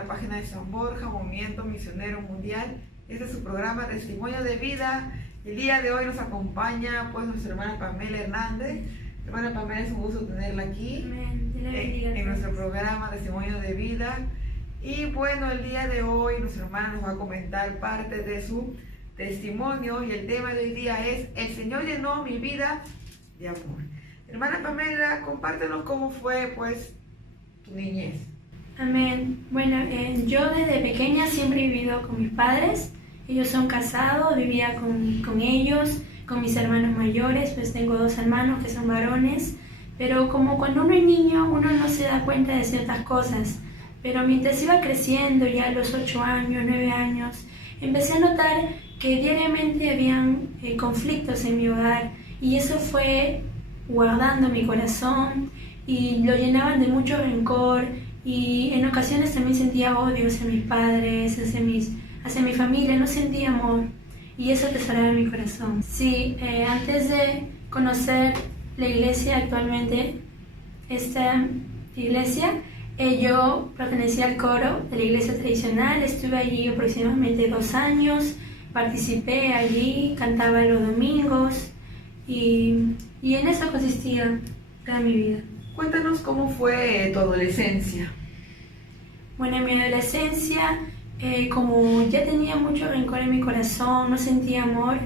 la página de San Borja, Movimiento Misionero Mundial. Este es su programa Testimonio de Vida. El día de hoy nos acompaña pues nuestra hermana Pamela Hernández. Hermana Pamela, es un gusto tenerla aquí en nuestro programa Testimonio de Vida. Y bueno, el día de hoy nuestra hermana nos va a comentar parte de su testimonio y el tema de hoy día es: el Señor llenó mi vida de amor. Hermana Pamela, compártenos cómo fue pues tu niñez. Amén. Bueno, yo desde pequeña siempre he vivido con mis padres. Ellos son casados, vivía con ellos, con mis hermanos mayores, pues tengo 2 hermanos que son varones. Pero como cuando uno es niño, uno no se da cuenta de ciertas cosas. Pero mientras iba creciendo, ya a los 8 años, 9 años, empecé a notar que diariamente habían conflictos en mi hogar. Y eso fue guardando mi corazón y lo llenaban de mucho rencor. Y en ocasiones también sentía odio hacia mis padres, hacia mi familia, no sentía amor. Y eso atesoraba en mi corazón. Sí, antes de conocer la iglesia actualmente, esta iglesia, yo pertenecía al coro de la iglesia tradicional, estuve allí aproximadamente 2 años, participé allí, cantaba los domingos y en eso consistía toda mi vida. Cuéntanos cómo fue tu adolescencia. Bueno, en mi adolescencia, como ya tenía mucho rencor en mi corazón, no sentía amor,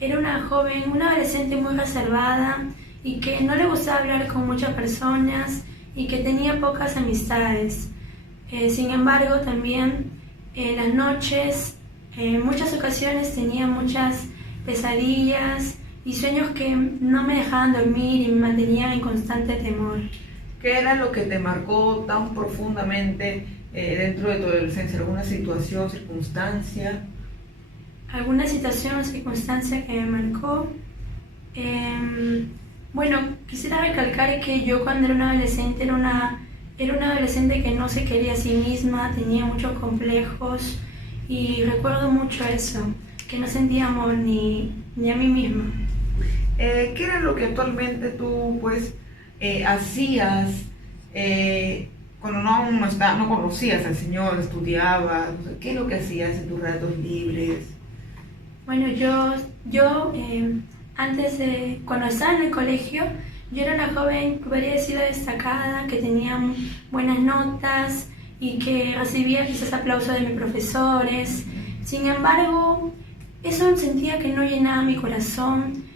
era una joven, una adolescente muy reservada y que no le gustaba hablar con muchas personas y que tenía pocas amistades. Sin embargo, también en las noches, en muchas ocasiones tenía muchas pesadillas y sueños que no me dejaban dormir y me mantenían en constante temor. ¿Qué era lo que te marcó tan profundamente dentro de tu adolescencia? ¿Alguna situación, circunstancia? ¿Alguna situación o circunstancia que me marcó? Bueno, quisiera recalcar que yo cuando era una adolescente era una adolescente que no se quería a sí misma, tenía muchos complejos y recuerdo mucho eso, que no sentía amor ni a mí misma. ¿Qué era lo que actualmente tú pues hacías cuando no conocías al Señor, estudiabas? ¿Qué es lo que hacías en tus ratos libres? Bueno, yo antes de, cuando estaba en el colegio, yo era una joven que podría decir destacada, que tenía buenas notas y que recibía quizás aplausos de mis profesores. Sin embargo, eso sentía que no llenaba mi corazón.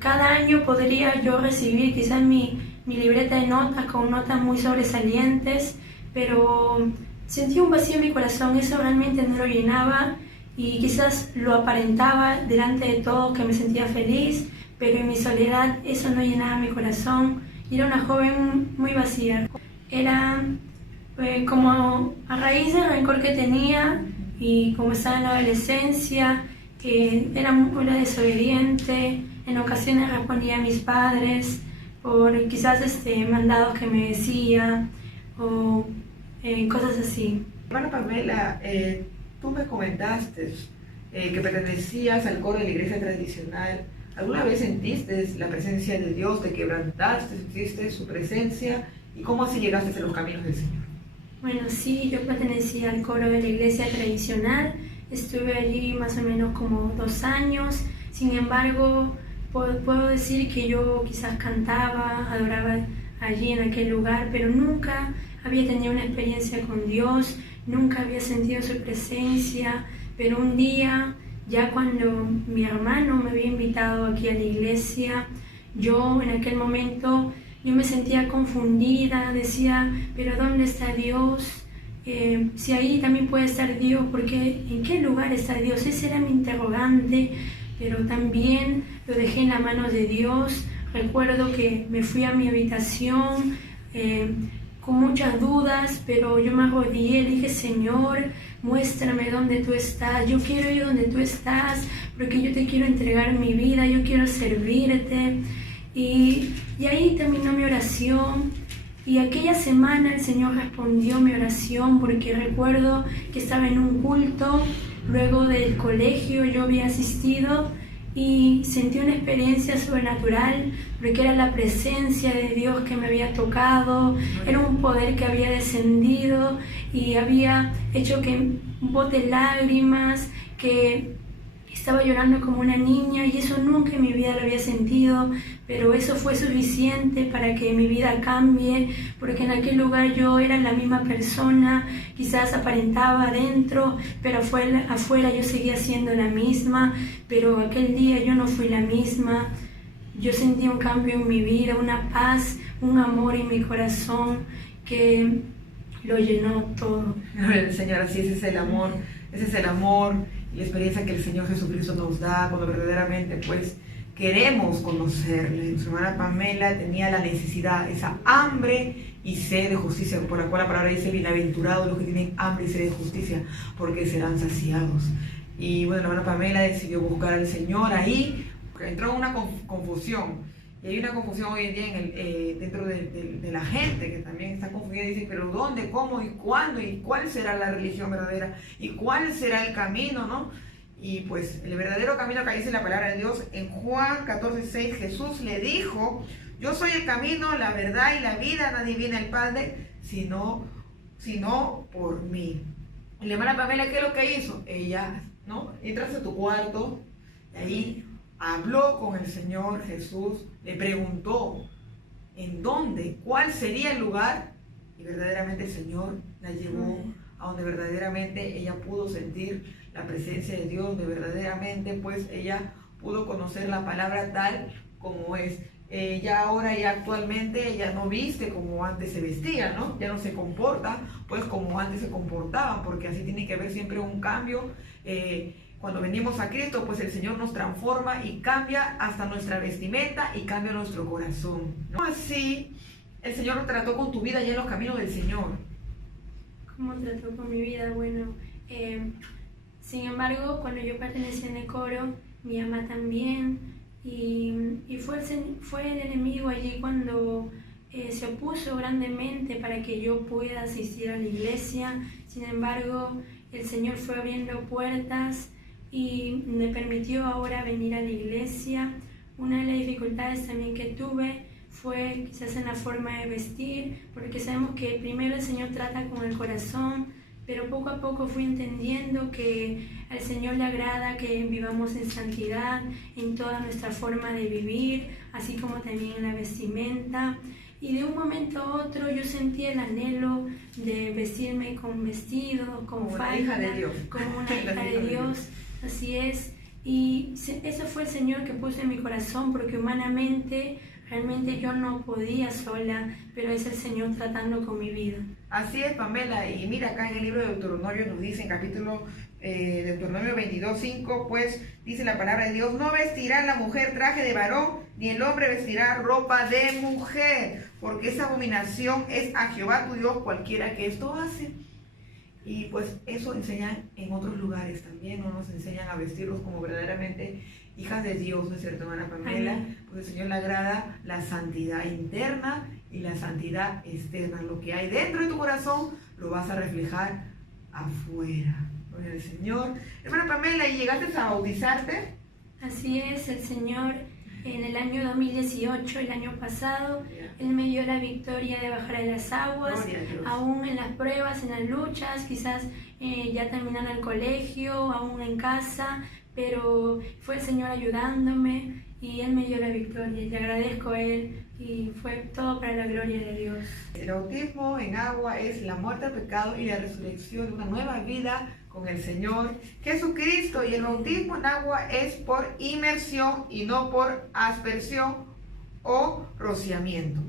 Cada año podría yo recibir quizás mi libreta de notas con notas muy sobresalientes, pero sentía un vacío en mi corazón, eso realmente no lo llenaba y quizás lo aparentaba delante de todos que me sentía feliz, pero en mi soledad eso no llenaba mi corazón y era una joven muy vacía. Era como a raíz del rencor que tenía y como estaba en la adolescencia, que era muy desobediente, en ocasiones respondía a mis padres por quizás mandados que me decía o cosas así. Hermana Pamela, tú me comentaste que pertenecías al coro de la iglesia tradicional. ¿Alguna vez sentiste la presencia de Dios, te quebrantaste, sentiste su presencia? ¿Y cómo así llegaste a los caminos del Señor? Bueno, sí, yo pertenecía al coro de la iglesia tradicional. Estuve allí más o menos como 2 años. Sin embargo, puedo decir que yo quizás cantaba, adoraba allí en aquel lugar, pero nunca había tenido una experiencia con Dios, nunca había sentido su presencia. Pero un día, ya cuando mi hermano me había invitado aquí a la iglesia, yo en aquel momento yo me sentía confundida, decía, pero ¿dónde está Dios? Si ahí también puede estar Dios, porque ¿en qué lugar está Dios? Ese era mi interrogante, pero también lo dejé en las manos de Dios. Recuerdo que me fui a mi habitación con muchas dudas, pero yo me arrodillé y dije, Señor, muéstrame dónde tú estás, yo quiero ir donde tú estás, porque yo te quiero entregar mi vida, yo quiero servirte. Y ahí terminó mi oración. Y aquella semana el Señor respondió mi oración, porque recuerdo que estaba en un culto, luego del colegio yo había asistido y sentí una experiencia sobrenatural porque era la presencia de Dios que me había tocado, era un poder que había descendido y había hecho que bote lágrimas, que estaba llorando como una niña y eso nunca en mi vida lo había sentido, pero eso fue suficiente para que mi vida cambie, porque en aquel lugar yo era la misma persona, quizás aparentaba adentro, pero afuera yo seguía siendo la misma, pero aquel día yo no fui la misma. Yo sentí un cambio en mi vida, una paz, un amor en mi corazón que lo llenó todo. Señora, sí, ese es el amor y la experiencia que el Señor Jesucristo nos da cuando verdaderamente pues queremos conocerle. Su hermana Pamela tenía la necesidad, esa hambre y sed de justicia, por la cual la palabra dice: bienaventurados los que tienen hambre y sed de justicia, porque serán saciados. Y bueno, la hermana Pamela decidió buscar al Señor ahí, entró en una confusión. Y hay una confusión hoy en día dentro de la gente que también está confundida. Dicen, pero ¿dónde, cómo y cuándo? ¿Y cuál será la religión verdadera? ¿Y cuál será el camino, no? Y pues el verdadero camino que dice la palabra de Dios en Juan 14:6, Jesús le dijo: yo soy el camino, la verdad y la vida. Nadie viene al Padre sino por mí. Y la hermana Pamela, ¿qué es lo que hizo? Ella, ¿no? Entras a tu cuarto y ahí habló con el Señor Jesús, le preguntó en dónde, cuál sería el lugar, y verdaderamente el Señor la llevó a donde verdaderamente ella pudo sentir la presencia de Dios, donde verdaderamente pues ella pudo conocer la palabra tal como es. Ya ahora, ya actualmente, ella no viste como antes se vestía, ¿no? Ya no se comporta pues como antes se comportaban, porque así tiene que haber siempre un cambio. Cuando venimos a Cristo, pues el Señor nos transforma y cambia hasta nuestra vestimenta y cambia nuestro corazón, ¿no? Así, el Señor nos trató con tu vida ya en los caminos del Señor. ¿Cómo trató con mi vida? Bueno, sin embargo, cuando yo pertenecía en el coro, mi mamá también, y fue el enemigo allí cuando se opuso grandemente para que yo pueda asistir a la iglesia. Sin embargo, el Señor fue abriendo puertas y me permitió ahora venir a la iglesia. Una de las dificultades también que tuve fue quizás en la forma de vestir, porque sabemos que primero el Señor trata con el corazón, pero poco a poco fui entendiendo que al Señor le agrada que vivamos en santidad en toda nuestra forma de vivir, así como también en la vestimenta. Y de un momento a otro yo sentí el anhelo de vestirme con vestido, con falda, como una hija de Dios, así es. Y eso fue el Señor que puso en mi corazón, porque humanamente realmente yo no podía sola, pero es el Señor tratando con mi vida. Así es, Pamela, y mira acá en el libro de Deuteronomio nos dice en capítulo Deuteronomio 22:5, pues dice la palabra de Dios: no vestirá la mujer traje de varón, ni el hombre vestirá ropa de mujer, porque esa abominación es a Jehová tu Dios cualquiera que esto hace. Y pues eso enseñan en otros lugares también, no nos enseñan a vestirlos como verdaderamente hijas de Dios, ¿no es cierto, hermana Pamela? Amén. Pues el Señor le agrada la santidad interna y la santidad externa. Lo que hay dentro de tu corazón lo vas a reflejar afuera. Gloria al Señor. Hermana Pamela, ¿y llegaste a bautizarte? Así es, el Señor en el año 2018, el año pasado, Él me dio la victoria de bajar a las aguas, aún en las pruebas, en las luchas, quizás ya terminando el colegio, aún en casa, pero fue el Señor ayudándome y Él me dio la victoria y le agradezco a Él y fue todo para la gloria de Dios. El bautismo en agua es la muerte al pecado y la resurrección de una nueva vida con el Señor Jesucristo, y el bautismo en agua es por inmersión y no por aspersión o rociamiento.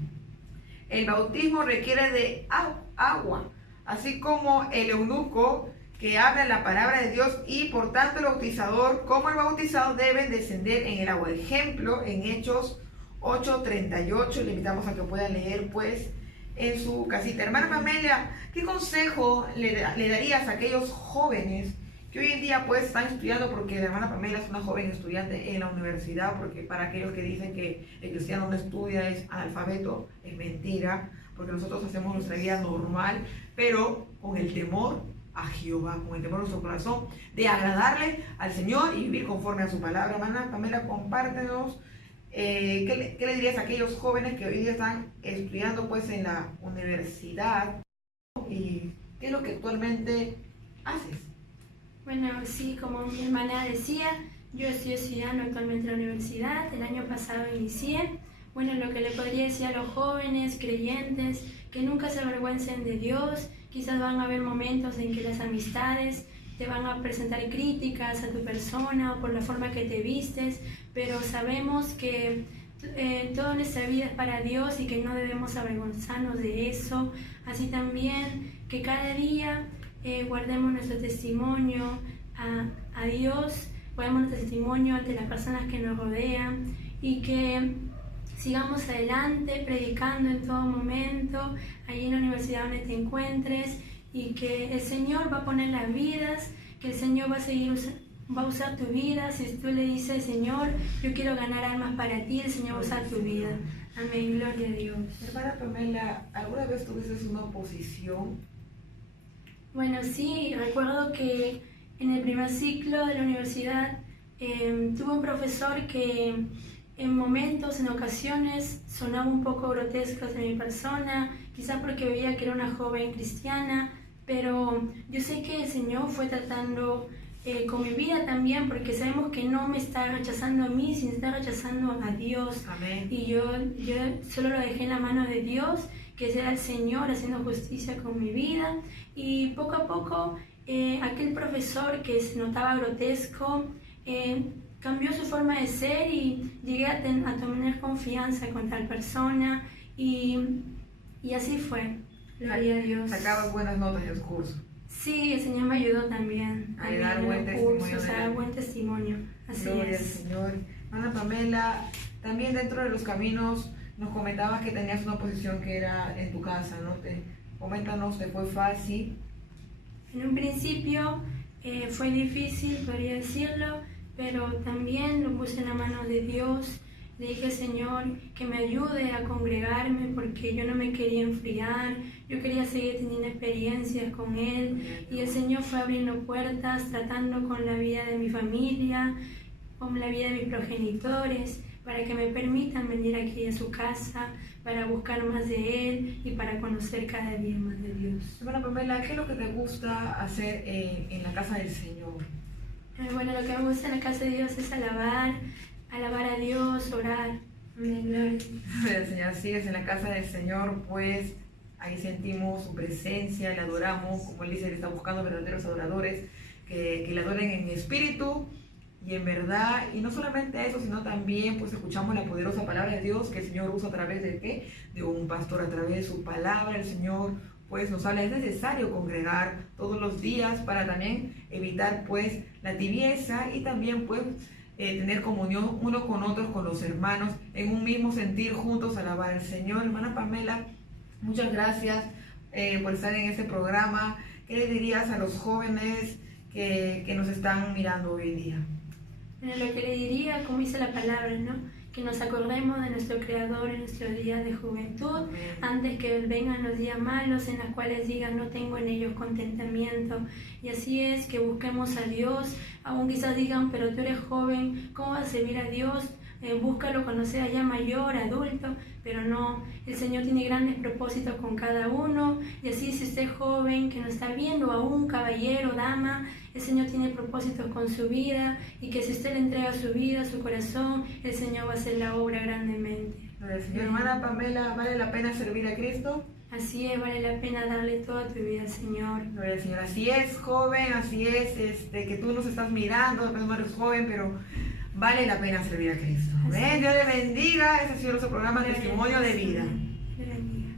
El bautismo requiere de agua, así como el eunuco que habla la palabra de Dios, y por tanto el bautizador como el bautizado deben descender en el agua. Ejemplo, en Hechos 8:38, le invitamos a que pueda leer pues en su casita. Hermana Pamela, ¿qué consejo le darías a aquellos jóvenes que hoy en día pues están estudiando? Porque la hermana Pamela es una joven estudiante en la universidad, porque para aquellos que dicen que el cristiano no estudia, es analfabeto, es mentira, porque nosotros hacemos nuestra vida normal, pero con el temor a Jehová con el temor de nuestro corazón, de agradarle al Señor y vivir conforme a su palabra. Hermana Pamela, compártenos ¿qué le dirías a aquellos jóvenes que hoy día están estudiando pues en la universidad y qué es lo que actualmente haces? Bueno, sí, como mi hermana decía, yo estoy estudiando actualmente en la universidad. El año pasado inicié. Bueno, lo que le podría decir a los jóvenes creyentes, que nunca se avergüencen de Dios. Quizás van a haber momentos en que las amistades te van a presentar críticas a tu persona o por la forma que te vistes, pero sabemos que toda nuestra vida es para Dios y que no debemos avergonzarnos de eso. Así también que cada día guardemos nuestro testimonio a Dios, guardemos nuestro testimonio ante las personas que nos rodean y que sigamos adelante predicando en todo momento, allí en la universidad donde te encuentres, y que el Señor va a poner las vidas, que el Señor va a usar tu vida. Si tú le dices, Señor, yo quiero ganar almas para ti, el Señor va a usar tu vida. Amén, gloria a Dios. Hermana Pamela, ¿alguna vez tuviste una oposición? Bueno, sí, recuerdo que en el primer ciclo de la universidad tuve un profesor que en momentos, en ocasiones, sonaba un poco grotesco de mi persona, quizás porque veía que era una joven cristiana, pero yo sé que el Señor fue tratando con mi vida también, porque sabemos que no me está rechazando a mí, sino está rechazando a Dios. Amén. Y yo solo lo dejé en la mano de Dios, que sea el Señor haciendo justicia con mi vida. Y poco a poco, aquel profesor que se notaba grotesco, cambió su forma de ser y llegué a tener confianza con tal persona y así fue. Gloria a Dios. ¿Sacabas buenas notas en los cursos? Sí, el Señor me ayudó también a dar buen testimonio. Dar buen testimonio. Así Gloria es. al Señor. Hermana Pamela, también dentro de los caminos nos comentabas que tenías una posición que era en tu casa, ¿no? Coméntanos, ¿te fue fácil? En un principio fue difícil, podría decirlo, pero también lo puse en la mano de Dios. Le dije, Señor, que me ayude a congregarme porque yo no me quería enfriar, yo quería seguir teniendo experiencias con Él, y el Señor fue abriendo puertas, tratando con la vida de mi familia, con la vida de mis progenitores, para que me permitan venir aquí a su casa, para buscar más de Él y para conocer cada día más de Dios. Hermana Pamela, ¿qué es lo que te gusta hacer en la casa del Señor? Bueno, lo que me gusta en la casa de Dios es alabar a Dios, orar. Amén, gloria. El Señor, así es, en la casa del Señor, pues ahí sentimos su presencia, le adoramos, como él dice, él está buscando verdaderos adoradores que le adoren en espíritu y en verdad, y no solamente eso, sino también pues escuchamos la poderosa palabra de Dios que el Señor usa a través de ¿qué? De un pastor, a través de su palabra. El Señor pues nos habla, es necesario congregar todos los días para también evitar pues la tibieza y también pues tener comunión uno con otros, con los hermanos, en un mismo sentir, juntos alabar al Señor. Hermana Pamela, muchas gracias por estar en este programa. ¿Qué le dirías a los jóvenes que nos están mirando hoy en día? Bueno, lo que le diría, como dice la palabra, ¿no? Que nos acordemos de nuestro Creador en nuestros días de juventud, Amén. Antes que vengan los días malos en los cuales digan no tengo en ellos contentamiento. Y así es, que busquemos a Dios, aún quizás digan, pero tú eres joven, ¿cómo vas a servir a Dios? Búscalo cuando seas ya mayor, adulto, pero no, el Señor tiene grandes propósitos con cada uno, y así si usted es joven, que nos está viendo, aún caballero, dama, el Señor tiene propósitos con su vida, y que si usted le entrega su vida, su corazón, el Señor va a hacer la obra grandemente. Señor. Hermana Pamela, ¿vale la pena servir a Cristo? Así es, vale la pena darle toda tu vida al Señor. Gloria al Señor. Así es, joven, así es, que tú nos estás mirando, no eres joven, pero vale la pena servir a Cristo. Amén. Dios le bendiga. Este ha sido nuestro programa Testimonio de Vida. Dios bendiga.